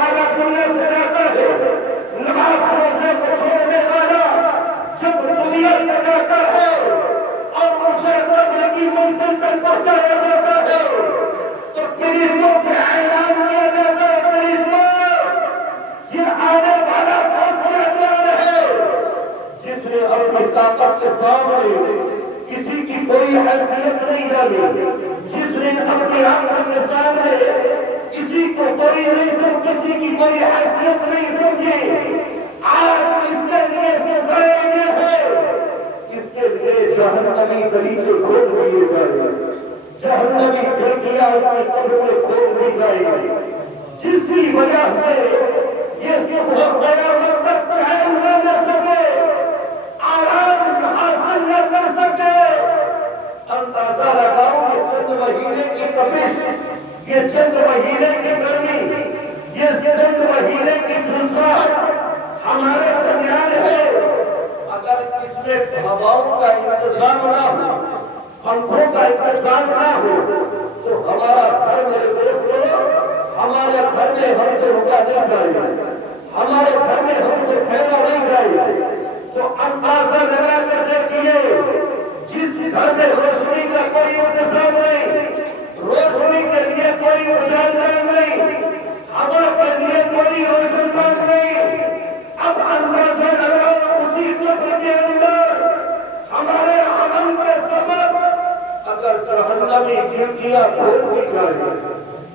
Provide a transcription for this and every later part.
والا دنیا سے جاتا ہے، نماز روزے کو چھوڑنے والا جب دنیا سے جاتا ہے اور اسے قبر کی منزل تک پہنچایا جاتا ہے تو فرشتوں سے اعلان کیا جاتا ہے، فرشتوں یہ آنے والا فیصلہ کیا ہے جس نے اپنی طاقت کے سامنے کسی کی کوئی حیثیت نہیں جانی، جس نے اپنی آنکھ کے سامنے کسی کو کوئی نہیں کسی کی کوئی حیثیت نہیں سمجھی، آج اس کے لیے سزائے یہ ہے، اس کے لیے جہنمی دریچے کھول دیے جائیں، جہنمی کھڑکیاں اس کے قبر میں کھول دی جائیں، جس کی وجہ سے یہ صبح قیامت تک چین نہ لے سکے، آرام حاصل نہ کر سکے۔ اندازہ لگاؤ یہ چند مہینے کی تپش، یہ چند مہینے کی گرمی، یہ چند مہینے کی جھلساہٹ ہمارے درمیان ہے، اگر اس میں ہواؤں کا انتظام نہ ہو، پنکھوں کا انتظام نہ ہو تو ہمارا گھر میرے دوستوں، ہمارے گھر میں ہم سے رکا نہیں جائے، ہمارے گھر میں ہم سے پھیلا نہیں جائے۔ تو اندازہ لگا کر دیکھیے جس گھر میں روشنی کا کوئی انتظام نہیں، روشنی کے لیے کوئی اجالا نہیں، ہوا کے لیے کوئی روشن دان نہیں، اب اندازہ لگاؤ اسی قبر کے اندر ہمارے عمل کے سبب اگر جہنمی کھڑکیاں کھول دی جائے،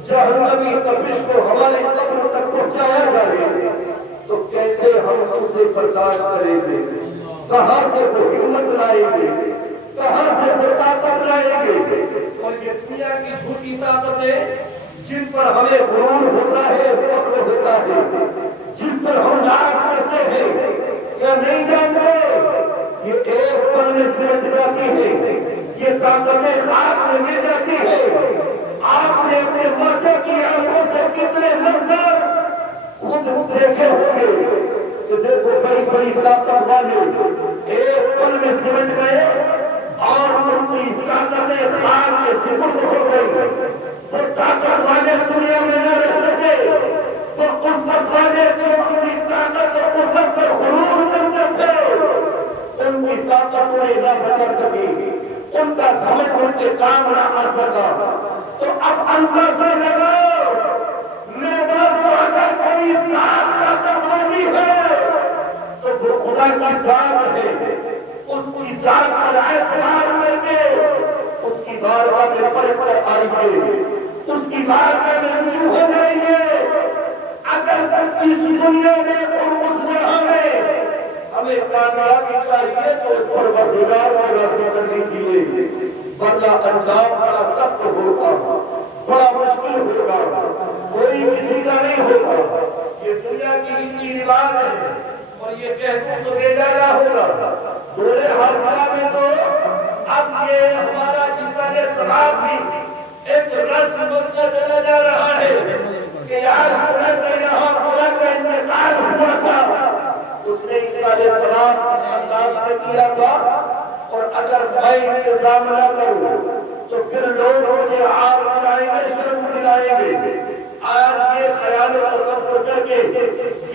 جہنمی تپش کو ہمارے قبر تک پہنچایا جائے تو کیسے ہم اسے برداشت کریں گے؟ کہاں سے وہ ہمت لائیں گے؟ کہاں سے وہ طاقت لائیں گے؟ اور یہ دنیا کی جھوٹی طاقتیں جن پر ہمیں غرور ہوتا ہے، فخر ہوتا ہے، جن پر ہم ناز کرتے ہیں، کیا نہیں جانتے یہ ایک پل میں سمجھ جاتی ہے، یہ طاقتیں خاک میں مل جاتی ہے۔ آپ نے اپنے مکہ کی آنکھوں سے کتنے منظر خود دیکھے ہوں گے کہ دیکھو بڑی بڑی طاقت والے ایک پل میں سمجھ گئے اور ان کی طاقتیں خاک کے سپرد ہو گئی۔ وہ طاقت والے دنیا میں نہ رہ سکے، وہ قوت والے جو اپنی طاقت اور قوت پر غرور کرتے تھے ان کی طاقت انہیں نہ بچا سکی، ان کا گھمنڈ ان کے کام نہ آ سکا۔ تو اب اندازہ لگاؤ میرے دوستو، اگر کوئی ذات طاقت والی ہے تو وہ خدا کی ذات ہے، اس کی ذات پر اعتبار کر کے اس کی بارگاہ میں پڑھ کر آئیں گے، اس کی بارگاہ میں رجوع ہو جائیں گے۔ اگر اس دنیا میں اور اس جہاں میں ہمیں کامیابی چاہیے تو اس پر پروردگار کو راضی کرنی چاہیے، ورنہ انجام بڑا سخت ہوگا، بڑا مشکل ہوگا، کوئی کسی کا نہیں ہوگا۔ یہ دنیا کی ریتی رواج ہے اور یہ کہہ تو بے جانا ہوگا۔ دورے حاضرہ میں تو اب یہ ہمارا عیسیٰ علیہ السلام بھی ایک رسم بنتا چلا جا رہا ہے کہ یار خدا کا یہاں خدا کا انتقال ہوا تھا، اس نے عیسیٰ علیہ السلام اس انداز میں کیا تھا، اور اگر میں انتظام نہ کروں تو پھر لوگ مجھے آگ دلائیں گے، شرم دلائیں گے۔ آج یہ خیال و تصور کر کے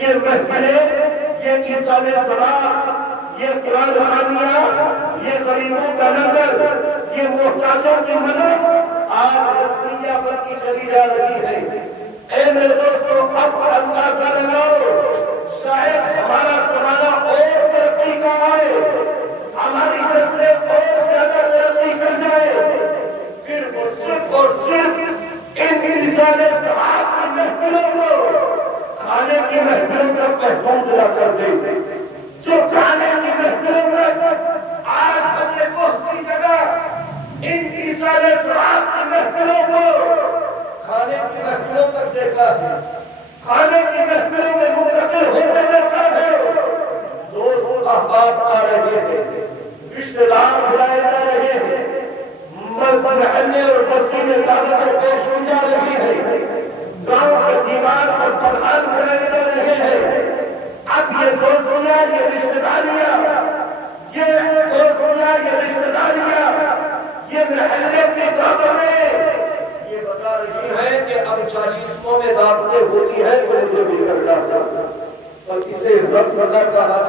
یہ محفلیں، یہ عیسیٰ علیہ السلام، یہ قرآن خوانیاں، یہ غریبوں کا لنگر، یہ محتاجوں کی مدد آج رسمیہ بنتی چلی جا رہی ہے۔ اے میرے دوستو، اب اندازہ لگاؤ شاید ہمارا زمانہ اور ترقی کا آئے، ہماری نسلیں اور زیادہ ترقی کر جائے، پھر وہ صرف اور صرف ان عیسیٰ علیہ السلام کی محفلوں کو کھانے کی محفلوں تک محدود نہ کر دیں، جو کھانے کی محفلوں تک آج ہم نے بہت سی جگہ ان عیسیٰ علیہ السلام کی محفلوں کو کھانے کی محفلوں تک دیکھا ہے، کھانے کی محفلوں میں منتقل ہوتے دیکھا ہے۔ دوست احباب آ رہے ہیں، رشتہ دار بلائے جا رہے ہیں، محلے اور بستی میں دعوتیں پیش کی جا رہی ہے، گاؤں کے دیوار پر پردھان بلائے جا رہے ہیں۔ اب یہ دوستیاں، یہ رشتہ داریاں، یہ دوستیاں، یہ رشتہ داریاں، یہ محلے کی دعوتیں یہ بتا رہی ہے کہ اب 40واں میں دعوتیں ہوتی ہیں تو مجھے اسے رسم نہ کہا